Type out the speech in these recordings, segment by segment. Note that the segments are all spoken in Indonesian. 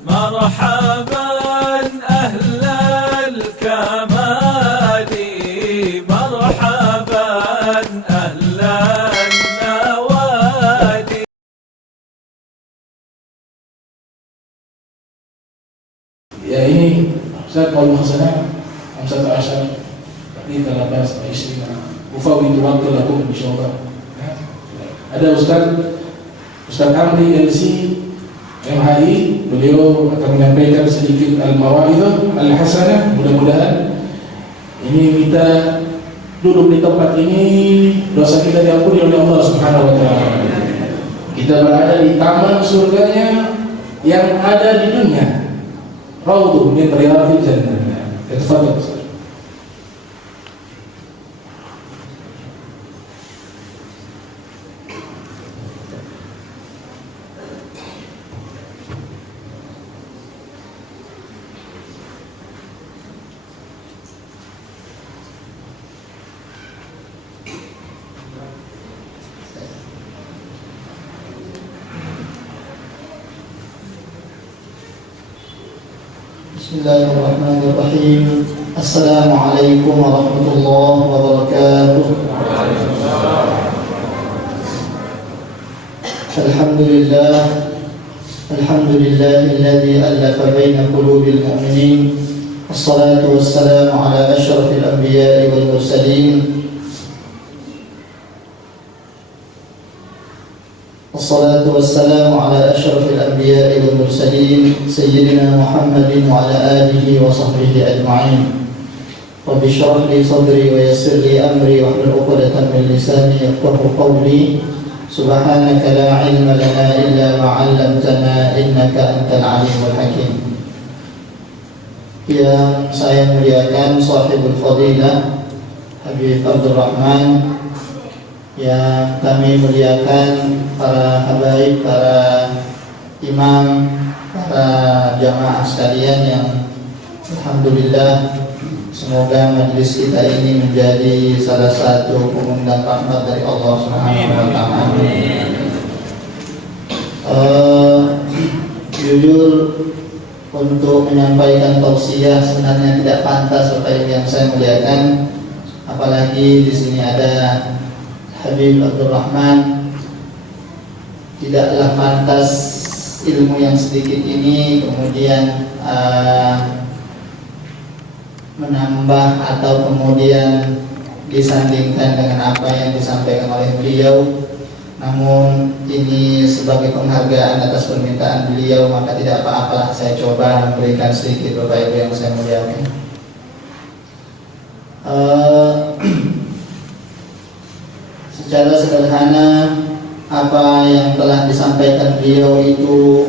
مرحبا أهل الكمال مرحبا أهل النوادي. Ya ini Ustaz kalau hasanah Amsat Asyar ini talabas Aisyah ufawidu waktu lakum insyaallah. Ada Ustaz Amri LC MHI, beliau akan menyampaikan sedikit al-mawaidh al-hasanah. Mudah-mudahan ini kita duduk di tempat ini dosa kita diampuni oleh Allah Subhanahu wa taala. Kita berada di taman surganya yang ada di dunia. Raudhun min riyadil jannah. Tafadhal. Bismillahirrahmanirrahim. Assalamualaikum warahmatullahi wabarakatuh. Alhamdulillahilladzi allafa baina qulubil mu'minin. Wassalatu wassalamu ala asyrafil anbiya'i wal mursalin. Wassalatu wassalamu ala asyrafil anbiya'i wal mursalin sayyidina Muhammadin wa ala alihi wa sahbihi ajma'in. Rabbi shrah li sadri wa yassir li amri wahlul 'uqdatam min lisani yafqahu qawli. Subhanaka la 'ilma lana illa ma 'allamtana innaka antal 'alimul hakim. Yang saya muliakan sahibul fadilah Habib Abdul Rahman, yang kami muliakan para habaib, para imam, para jamaah sekalian yang alhamdulillah semoga majlis kita ini menjadi salah satu pengundang rahmat dari Allah Subhanahu wa taala. Jujur untuk menyampaikan tausiah sebenarnya tidak pantas seperti yang saya muliakan, apalagi di sini ada Habib Abdul Rahman. Tidaklah pantas ilmu yang sedikit ini kemudian menambah atau kemudian disandingkan dengan apa yang disampaikan oleh beliau. Namun ini sebagai penghargaan atas permintaan beliau, maka tidak apa-apalah saya coba memberikan sedikit Bapak Ibu yang saya muliakan. Secara sederhana, apa yang telah disampaikan beliau itu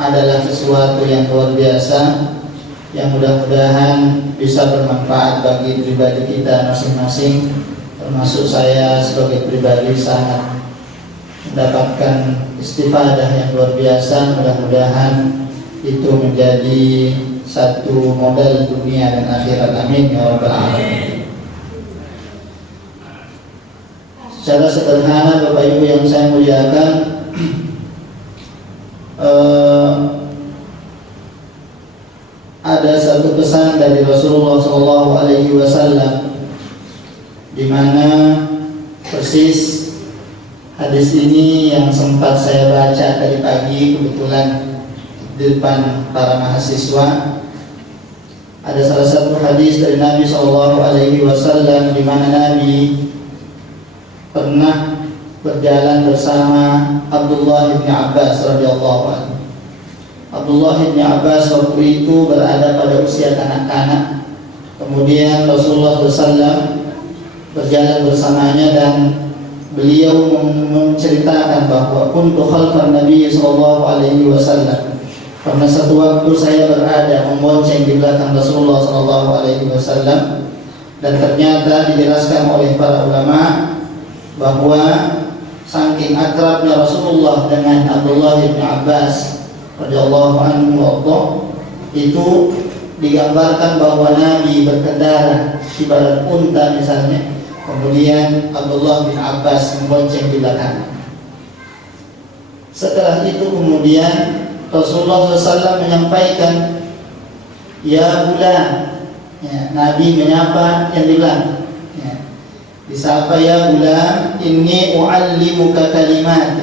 adalah sesuatu yang luar biasa, yang mudah-mudahan bisa bermanfaat bagi pribadi kita masing-masing, termasuk saya sebagai pribadi sangat mendapatkan istifadah yang luar biasa. Mudah-mudahan itu menjadi satu modal dunia dan akhirat, amin ya rabbal alamin. Secara sederhana Bapak Ibu yang saya muliakan, ada satu pesan dari Rasulullah SAW, di mana persis hadis ini yang sempat saya baca tadi pagi kebetulan di depan para mahasiswa. Ada salah satu hadis dari Nabi SAW, di mana Nabi pernah berjalan bersama Abdullah bin Abbas radhiyallahu anhu. Abdullah bin Abbas waktu itu berada pada usia kanak-kanak. Kemudian Rasulullah SAW berjalan bersamanya dan beliau menceritakan bahwa kuntu khalfan Nabi SAW. Pada satu waktu saya berada membonceng di belakang Rasulullah SAW, dan ternyata dijelaskan oleh para ulama bahwa saking akrabnya Rasulullah dengan Abdullah bin Abbas radhiyallahu anhu itu digambarkan bahwa Nabi berkendara ibarat unta misalnya, kemudian Abdullah bin Abbas membonceng di belakang. Setelah itu kemudian Rasulullah SAW menyampaikan, ya bulan, ya, Nabi menyapa yang dibilang, ya, disapa, ya bulan, inni u'allimuka kalimat,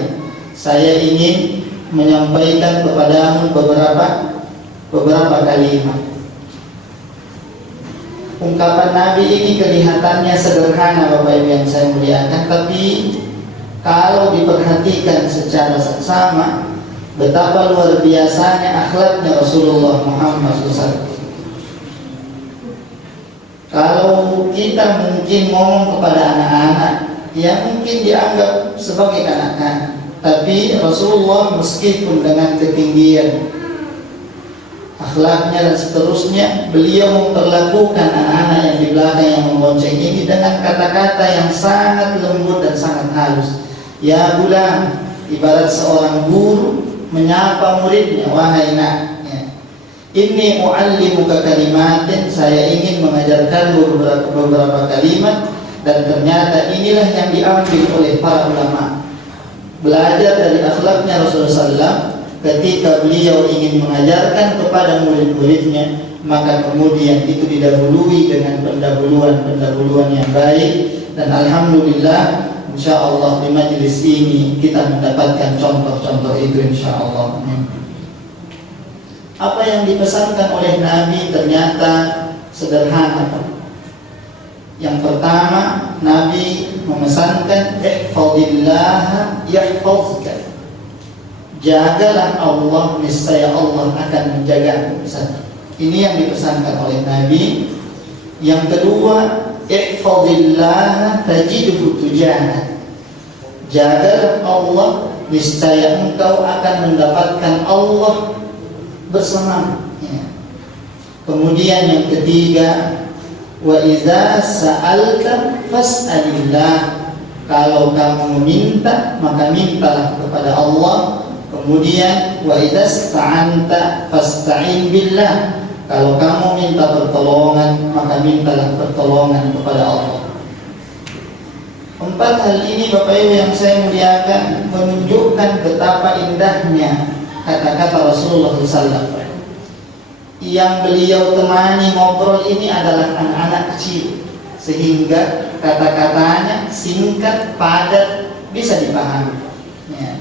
saya ingin menyampaikan kepadamu beberapa kalimat. Ungkapan Nabi ini kelihatannya sederhana, Bapak Ibu yang saya muliakan, tapi kalau diperhatikan secara seksama, betapa luar biasanya akhlaknya Rasulullah Muhammad SAW. Kalau kita mungkin ngomong kepada anak-anak, ya mungkin dianggap sebagai kanak-kanak, tapi Rasulullah meskipun dengan ketinggian akhlaknya dan seterusnya, beliau memperlakukan anak-anak yang di belakang yang membonceng ini dengan kata-kata yang sangat lembut dan sangat halus. Ya bulan, ibarat seorang guru menyapa muridnya, wahai nak, ya, inni u'allimuka kalimatin, saya ingin mengajarkan beberapa kalimat. Dan ternyata inilah yang diambil oleh para ulama, belajar dari akhlaknya Rasulullah SAW. Ketika beliau ingin mengajarkan kepada murid-muridnya, maka kemudian itu didahului dengan pendahuluan yang baik. Dan alhamdulillah, insya Allah di majelis ini kita mendapatkan contoh-contoh itu, insya Allah. Apa yang dipesankan oleh Nabi ternyata sederhana. Yang pertama, Nabi memesankan, ihfazillah yahfazka, jagalah Allah, niscaya Allah akan menjagamu. Ini yang dipesankan oleh Nabi. Yang kedua, ihfazillah tajidhu tujahak, jagalah Allah, niscaya engkau akan mendapatkan Allah bersamamu. Kemudian yang ketiga, wa idza sa'alta fas'alillah, kalau kamu meminta maka mintalah kepada Allah. Kemudian wa idza sta'anta fasta'in billah, kalau kamu minta pertolongan maka mintalah pertolongan kepada Allah. Empat hal ini, Bapak Ibu yang saya muliakan, menunjukkan betapa indahnya kata-kata Rasulullah SAW. Yang beliau temani ngobrol ini adalah anak-anak kecil, sehingga kata-katanya singkat, padat, bisa dipahami. Ya.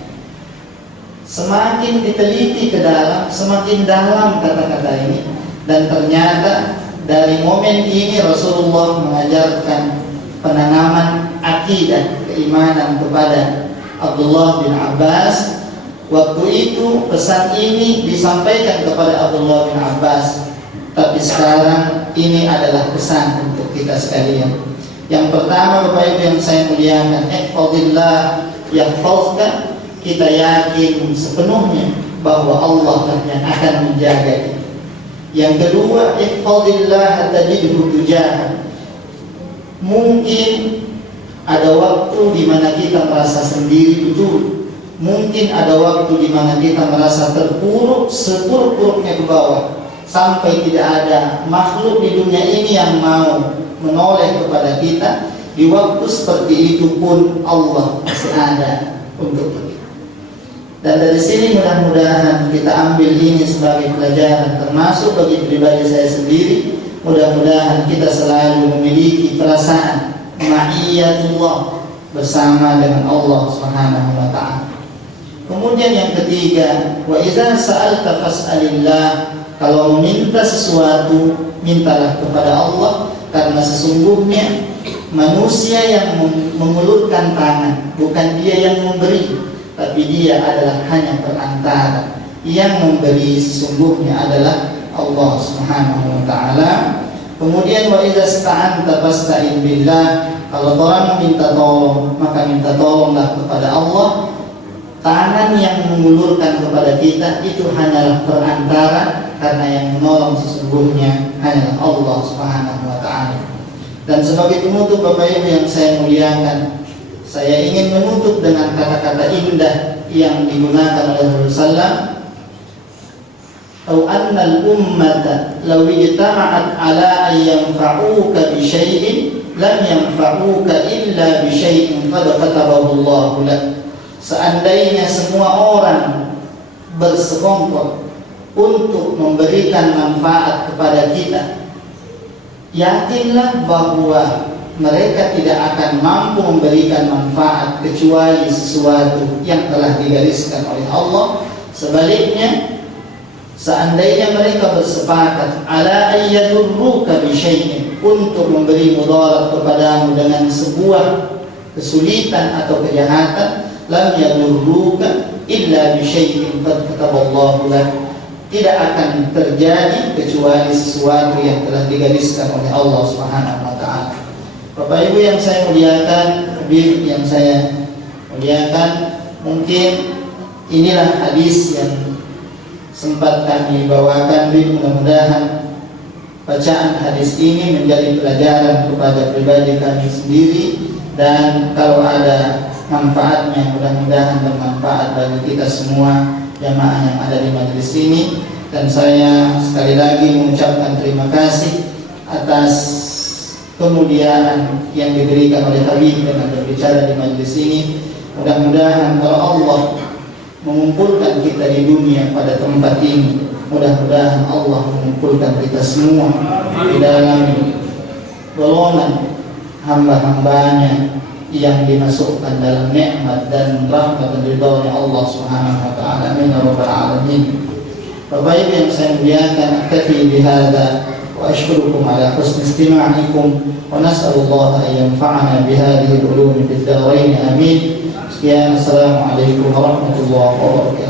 Semakin diteliti ke dalam, semakin dalam kata-kata ini. Dan ternyata dari momen ini Rasulullah mengajarkan penanaman akidah keimanan kepada Abdullah bin Abbas. Waktu itu pesan ini disampaikan kepada Abdullah bin Abbas, tapi sekarang ini adalah pesan untuk kita sekalian. Yang pertama, Bapak Ibu yang saya muliakan, ihfazillah yahfazka, kita yakin sepenuhnya bahwa Allah yang akan menjaga kita. Yang kedua, ihfazillah tajidhu tujahak. Mungkin ada waktu di mana kita merasa sendiri, betul. Mungkin ada waktu di mana kita merasa terpuruk, seterpuruknya ke bawah, sampai tidak ada makhluk di dunia ini yang mau menoleh kepada kita. Di waktu seperti itu pun Allah masih ada untuk kita. Dan dari sini mudah-mudahan kita ambil ini sebagai pelajaran, termasuk bagi pribadi saya sendiri. Mudah-mudahan kita selalu memiliki perasaan ma'iyatullah bersama dengan Allah Subhanahu wa ta'ala. Kemudian yang ketiga, wa idza sa'alta fas'alillah, kalau meminta sesuatu mintalah kepada Allah, karena sesungguhnya manusia yang mengulurkan tangan, bukan dia yang memberi, tapi dia adalah hanya perantara. Yang memberi sesungguhnya adalah Allah Subhanahu wa ta'ala. Kemudian wa idza sta'anta fasta'in billah, kalau orang meminta tolong maka minta tolonglah kepada Allah. Tangan yang mengulurkan kepada kita itu hanyalah perantara, karena yang menolong sesungguhnya hanyalah Allah Subhanahu wa ta'ala. Dan sebagai penutup, Bapak Ibu yang saya muliakan, saya ingin menutup dengan kata-kata indah yang digunakan oleh Rasulullah. Au annal ummata law ijtama'at ala an yanfa'uka bi syai'in lam yanfa'uka illa bi syai'in qad katabahu Allahu lak. Seandainya semua orang bersekongkol untuk memberikan manfaat kepada kita, yakinlah bahwa mereka tidak akan mampu memberikan manfaat kecuali sesuatu yang telah digariskan oleh Allah. Sebaliknya, seandainya mereka bersepakat ala ayyadurruka bi syai'in, untuk memberi mudarat kepadamu dengan sebuah kesulitan atau kejahatan, lam yadurruka illa bi syai'in qad kataballahu lak, tidak akan terjadi kecuali sesuatu yang telah digariskan oleh Allah Subhanahu wa taala. Bapak Ibu yang saya muliakan, Habib yang saya muliakan, mungkin inilah hadis yang sempat kami bawakan. Mudah-mudahan bacaan hadis ini menjadi pelajaran kepada pribadi kami sendiri, dan kalau ada manfaatnya mudah-mudahan bermanfaat bagi kita semua jamaah yang ada di majelis ini. Dan saya sekali lagi mengucapkan terima kasih atas kemuliaan yang diberikan oleh Habib dengan berbicara di majelis ini. Mudah-mudahan kalau Allah mengumpulkan kita di dunia pada tempat ini, mudah-mudahan Allah mengumpulkan kita semua di dalam golongan hamba-hambanya yang dimasukkan dalam nikmat dan rahmat dan ridha Allah Subhanahu wa taala. Amin ya rabbal alamin. Bapak Ibu yang saya muliakan, aktafi bihadza wa asykurukum ala husni istima'ikum wa nas'alullaha an yanfa'ana bihadhihi al-ulum fid darain. Amin. Sekian, assalamualaikum warahmatullahi wabarakatuh.